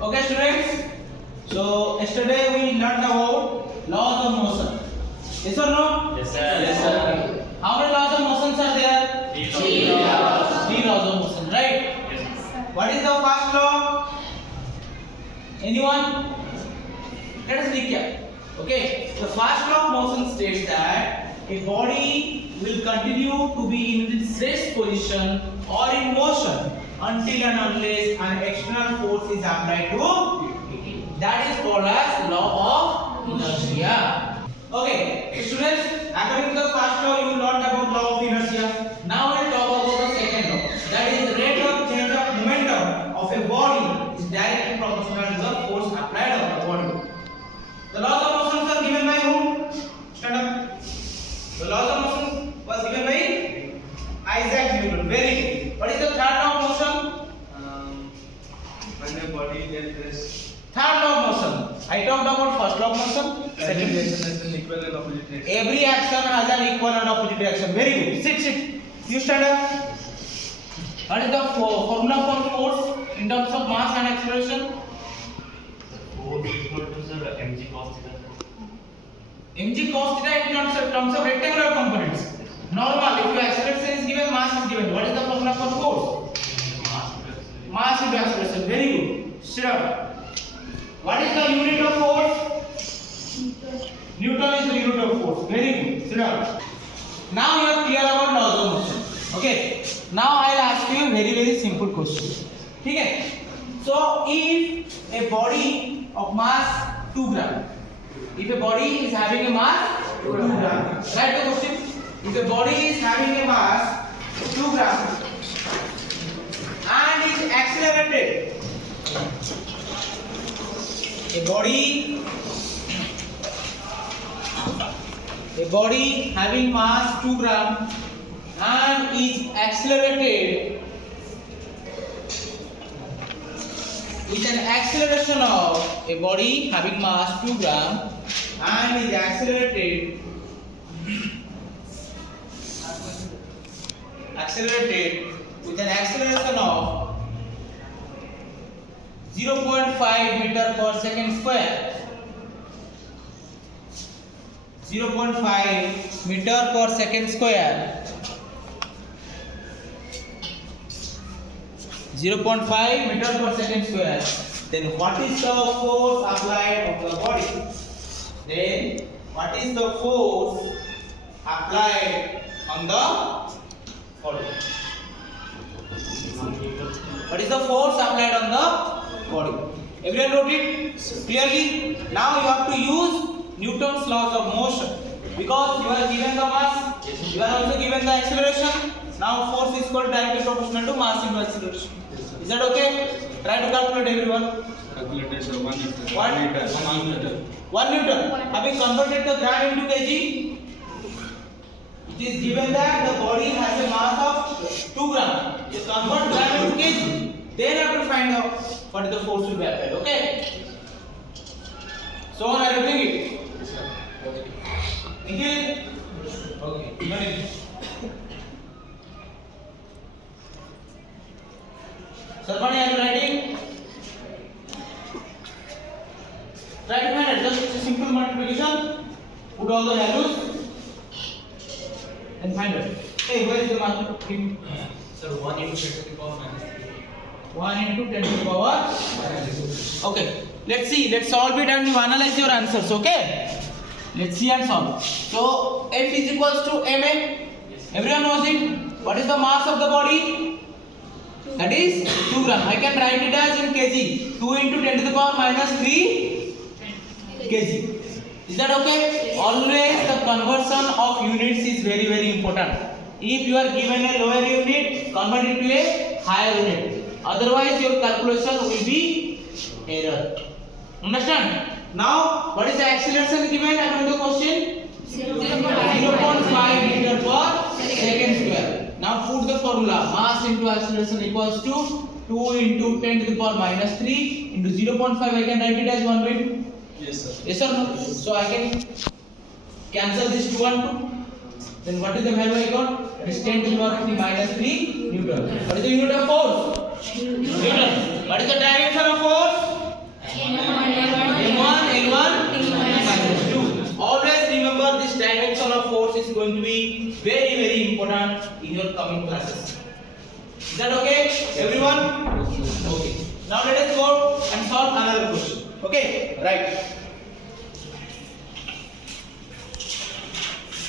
Okay, students. So yesterday we learned about laws of motion. Yes or no? Yes, sir. Yes, sir. How many laws of motion are there? Three laws. Three laws of motion, right? Yes, sir. What is the first law? Anyone? Let us recap. Okay. The first law of motion states that a body will continue to be in its rest position or in motion until and unless an external force is applied to it. That is called as law of inertia. Okay, so students, according to the first law, you learned about law of inertia. Now we'll talk about the second law. That is the rate of change of momentum of a body is directly proportional to the force applied on the body. The laws of motion are given by whom? Stand up. The laws of motion was given by Isaac Newton. Very good. What is the third law of motion? When a body is rest, Third law of motion. I talked about first law of motion. every Second. reaction has an equal and opposite reaction. Every action has an equal and opposite reaction. Very good. Sit. You stand up. What is the formula for force in terms of mass and acceleration? Force is equal to sir mg cos theta. Mg cos theta in terms of rectangular components. Normal. If your acceleration is given, mass is given. What is the formula for force? Mass into acceleration. Very good. Sit up. What is the unit of force? Newton is the unit of force. Very good. Sit up. Now you are clear about laws of motion. Okay. Now I will ask you a very simple question. Okay. So if a body of mass 2 gram, if a body is having a mass 2 gram, write the question. If a body is having a mass 2 gram and is accelerated, a body having mass 2 gram and is accelerated with an acceleration of a body having mass 2 gram and is accelerated with an acceleration of 0.5 meter per second square. 0.5 meter per second square. 0.5 meter per second square. Then what is the force applied on the body? Then what is the force applied on the body? What is the force applied on the body? Everyone wrote it clearly. Now you have to use Newton's laws of motion because you are given the mass, you are also given the acceleration. Now force is equal directly proportional to mass into acceleration. Is that okay? Try to calculate everyone. Calculated sir, 1 meter. What? 1 meter. 1 Newton. Having converted the gram into kg, it is given that the body has a mass of 2 gram. You convert gram into kg. Then you have to find out what is the force will be applied. Okay? So on, are you doing it? Nikhil? Okay. Got it. Sarvani, are you writing? Try to find it. Just a simple multiplication. Put all the values and find it. Hey, where is the multiplication? Sir, 1 into 10 to the power minus 3. 1 into 10 to the power minus 2. Okay. Let's see. Let's solve it and you analyze your answers. Okay. Let's see and solve. So F is equals to ma. Everyone knows it. What is the mass of the body? That is 2 gram. I can write it as in kg. 2 into 10 to the power minus 3 kg. Is that okay? Always the conversion of units is very important. If you are given a lower unit, convert it to a higher unit. Otherwise your calculation will be error. Understand? Now what is the acceleration given according to the question? 0.5 meter per second square. Now put the formula. Mass into acceleration equals to 2 into 10 to the power minus 3 into 0.5. I can write it as 1 by 2. Yes sir. Yes or no? So I can cancel this 2 and 2. Then what is the value I got? It is 10 to the power 3 minus 3 Newton. What is the unit of force? Newton. What is the dimension of force? coming classes. Is that okay, everyone? Okay. Now let us go and solve another question. Okay, right.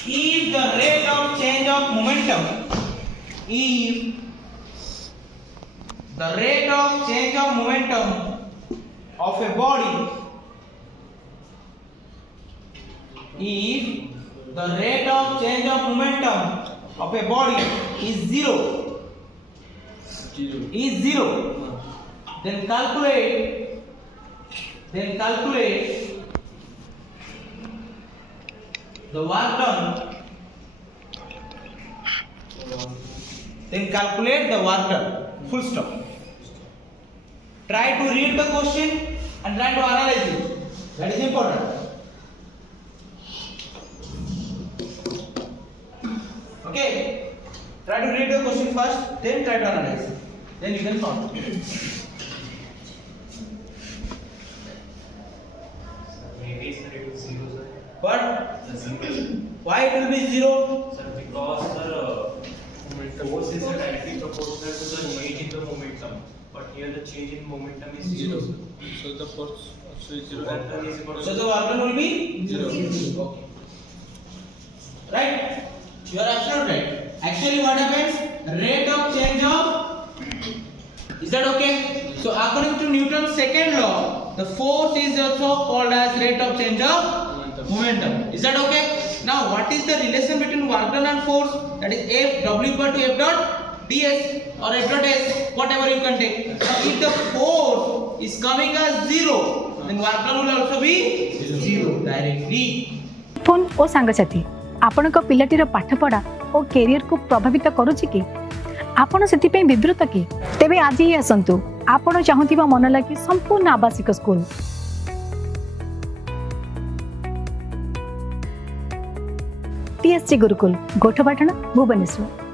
If the rate of change of momentum, if the rate of change of momentum of a body, if the rate of change of momentum of a body is zero, then calculate the work done. Then calculate the work done. Full stop. Try to read the question and try to analyze it. That is important. Okay. Try to read the question first, then try to analyze it. Then you can solve. Maybe sir it is 0 sir. What? The 0. Why it will be 0? Sir because sir force is directly proportional to the change in the momentum. But here the change in momentum is 0. So the force also is So work done is equal So to the work done will be 0. Okay. Right? You are absolutely right. Actually what happens? Rate of change of, is that okay? So according to Newton's second law, the force is also called as rate of change of momentum. Is that okay? Now what is the relation between work done and force? That is F W equal to F dot ds or F dot s, whatever you can take. Now if the force is coming as 0, then work done will also be 0 directly. Phone ओ सांगसाथी आपणक पिलाटीर पाठपढ़ा और career को प्रभावित करुछि कि आपण सेतिपे विब्रत कि तेबे आज ही आसंतु आपण चाहुथिबा मन लागी संपूर्ण आवासिक स्कूल टीएससी गुरुकुल गोठपाटण भुवनेश्वर।